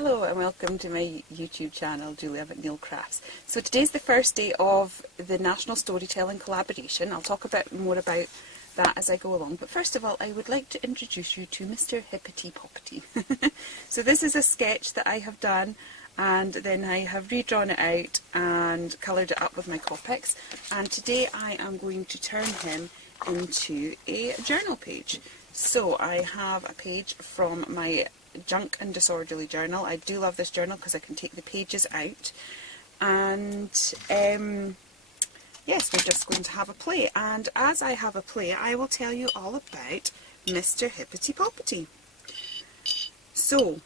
Hello and welcome to my YouTube channel, Julia McNeil Crafts. So today's the first day of the National Storytelling Collaboration. I'll talk a bit more about that as I go along. But first of all, I would like to introduce you to Mr. Hippity Poppity. So this is a sketch that I have done, and then I have redrawn it out and coloured it up with my Copics. And today I am going to turn him into a journal page. So I have a page from my Junk and Disorderly journal. I do love this journal because I can take the pages out, and yes, we're just going to have a play, and as I have a play I will tell you all about Mr. Hippity Poppity. So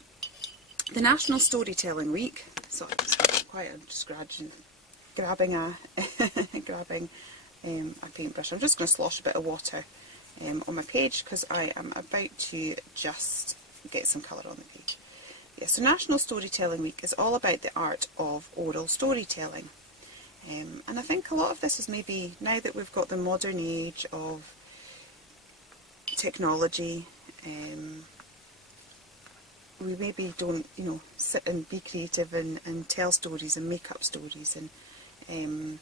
the National Storytelling Week, so I'm just grabbing a paintbrush. I'm just going to slosh a bit of water on my page because I am about to just get some colour on the page. Yeah, so National Storytelling Week is all about the art of oral storytelling. And I think a lot of this is maybe, now that we've got the modern age of technology, we maybe don't, sit and be creative and tell stories and make up stories, and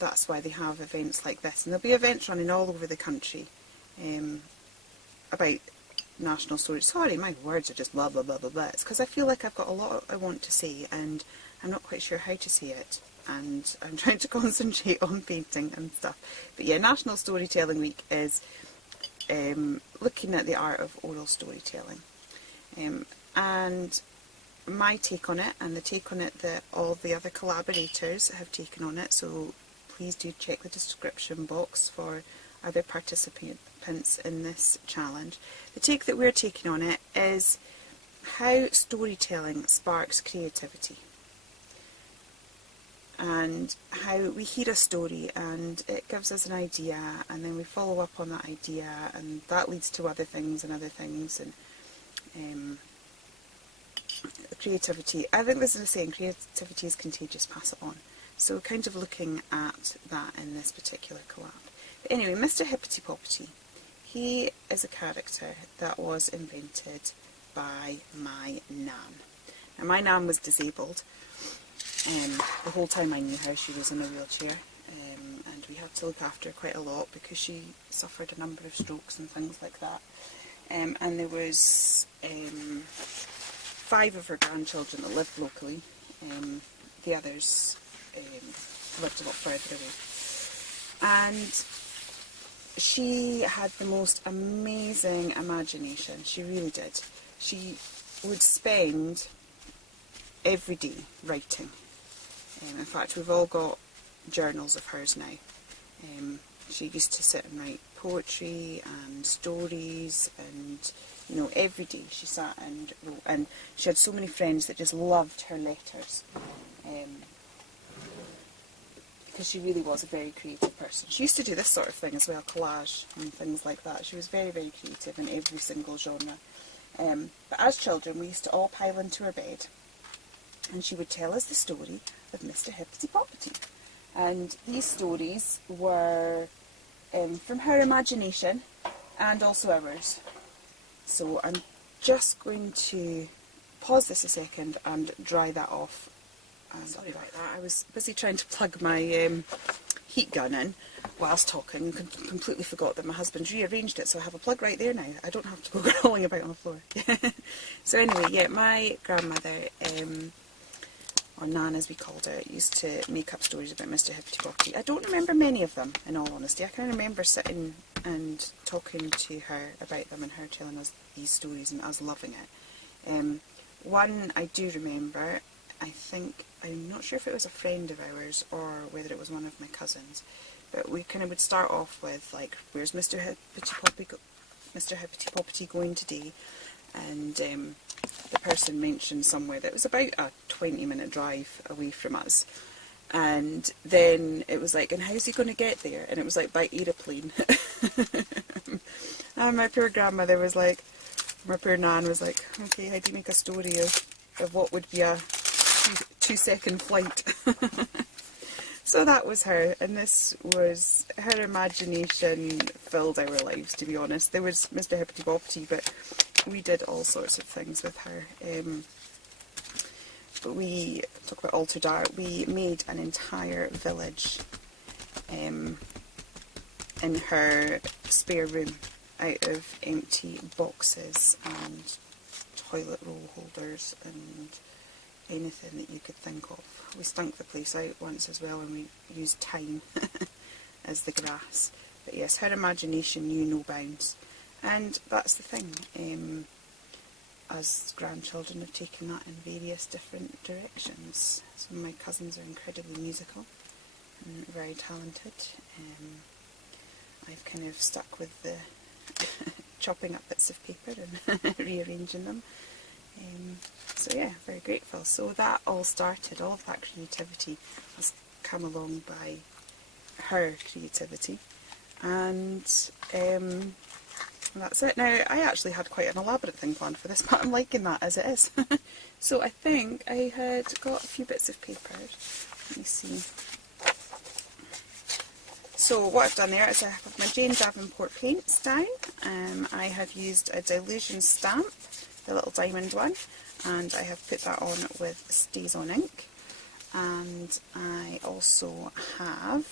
that's why they have events like this. And there'll be events running all over the country about national stories. Sorry, my words are just blah blah blah blah blah. It's because I feel like I've got a lot I want to say and I'm not quite sure how to say it, and I'm trying to concentrate on painting and stuff. But yeah, National Storytelling Week is looking at the art of oral storytelling, and my take on it and the take on it that all the other collaborators have taken on it, so please do check the description box for other participants in this challenge. The take that we're taking on it is how storytelling sparks creativity, and how we hear a story and it gives us an idea, and then we follow up on that idea, and that leads to other things and other things, and creativity. I think this is a saying, creativity is contagious, pass it on. So kind of looking at that in this particular collab. But anyway, Mr. Hippity Poppity, he is a character that was invented by my nan. Now my nan was disabled, the whole time I knew her she was in a wheelchair, and we had to look after her quite a lot because she suffered a number of strokes and things like that. And there was 5 of her grandchildren that lived locally, the others lived a lot further away. And she had the most amazing imagination, she really did. She would spend every day writing. In fact, we've all got journals of hers now. She used to sit and write poetry and stories, and every day she sat and wrote, and she had so many friends that just loved her letters. Because she really was a very creative person. She used to do this sort of thing as well, collage and things like that. She was very, very creative in every single genre. But as children, we used to all pile into her bed, and she would tell us the story of Mr. Hippity Poppity. And these stories were from her imagination and also ours. So I'm just going to pause this a second and dry that off. Sorry about that, I was busy trying to plug my heat gun in whilst talking and completely forgot that my husband's rearranged it, so I have a plug right there now. I don't have to go crawling about on the floor. So anyway, yeah, my grandmother, or Nan as we called her, used to make up stories about Mr. Hippity Poppity. I don't remember many of them, in all honesty. I can remember sitting and talking to her about them and her telling us these stories and us loving it. One I do remember, I'm not sure if it was a friend of ours or whether it was one of my cousins, but we kind of would start off with, like, where's Mr. Hippity Poppity going today? And the person mentioned somewhere that was about a 20-minute drive away from us. And then it was like, and how's he going to get there? And it was like, by aeroplane. And my poor grandmother was like, my poor nan was like, okay, how do you make a story of what would be a 2-second flight? So that was her, and this was her imagination filled our lives, to be honest. There was Mr. Hippity Poppity, but we did all sorts of things with her. But we talk about altered art. We made an entire village in her spare room out of empty boxes and toilet roll holders and anything that you could think of. We stunk the place out once as well, and we used thyme as the grass. But yes, her imagination knew no bounds, and that's the thing. As grandchildren have taken that in various different directions. Some of my cousins are incredibly musical and very talented. I've kind of stuck with the chopping up bits of paper and rearranging them. So yeah, very grateful. So that all started, all of that creativity has come along by her creativity, and that's it. Now, I actually had quite an elaborate thing planned for this, but I'm liking that as it is. So I think I had got a few bits of paper. Let me see. So what I've done there is I have my Jane Davenport paints down. I have used a Dilution stamp, the little diamond one, and I have put that on with Stays On ink. And I also have,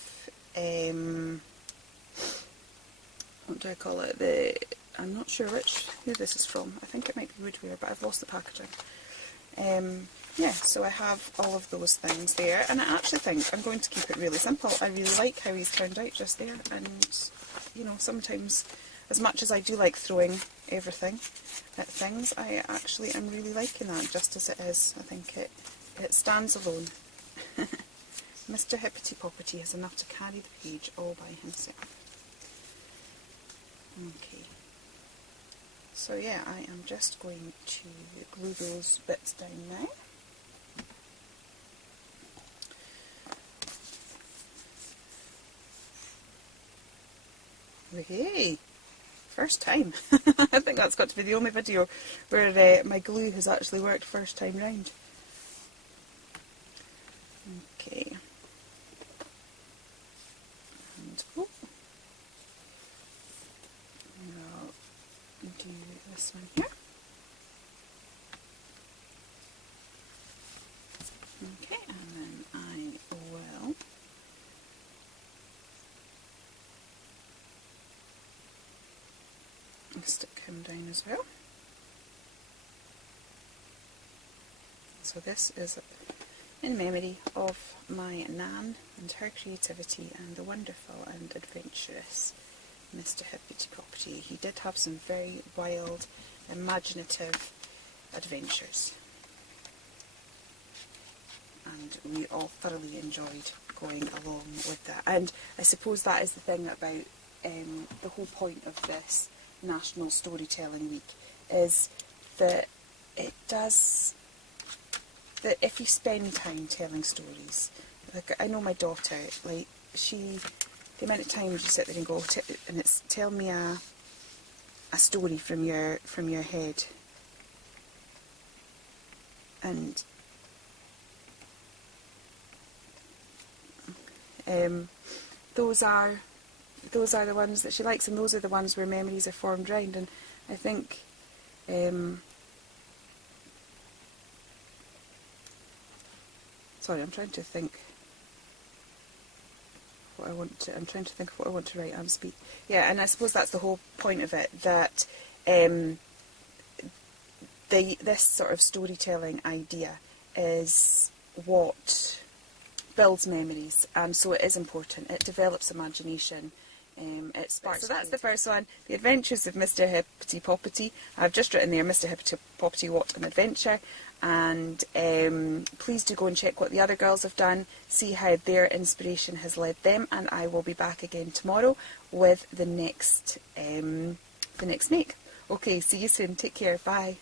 what do I call it? I'm not sure who this is from. I think it might be Woodware, but I've lost the packaging. Yeah, so I have all of those things there, and I actually think I'm going to keep it really simple. I really like how he's turned out just there, and you know, sometimes, as much as I do like throwing everything at things, I actually am really liking that just as it is. I think it stands alone. Mr. Hippity Poppity has enough to carry the page all by himself. Okay. So yeah, I am just going to glue those bits down now. Hey, first time. I think that's got to be the only video where my glue has actually worked first time round. Okay. And oh, I'll do this one here. Okay, and then I will stick him down as well. So this is in memory of my Nan and her creativity and the wonderful and adventurous Mr. Hippity Poppity. He did have some very wild, imaginative adventures, and we all thoroughly enjoyed going along with that. And I suppose that is the thing about the whole point of this National Storytelling Week, is that it does, that if you spend time telling stories, like I know my daughter, like the amount of time you sit there and go, and it's tell me a story from your head, and those are the ones that she likes, and those are the ones where memories are formed round. And I think sorry, I'm trying to think what I want to. I'm trying to think of what I want to write and speak. Yeah, and I suppose that's the whole point of it, that this sort of storytelling idea is what builds memories, so it is important. It develops imagination. It sparks. So that's the first one, The Adventures of Mr. Hippity Poppity. I've just written there, Mr. Hippity Poppity, What an Adventure. And please do go and check what the other girls have done, see how their inspiration has led them, and I will be back again tomorrow with the next make. Okay, see you soon. Take care. Bye.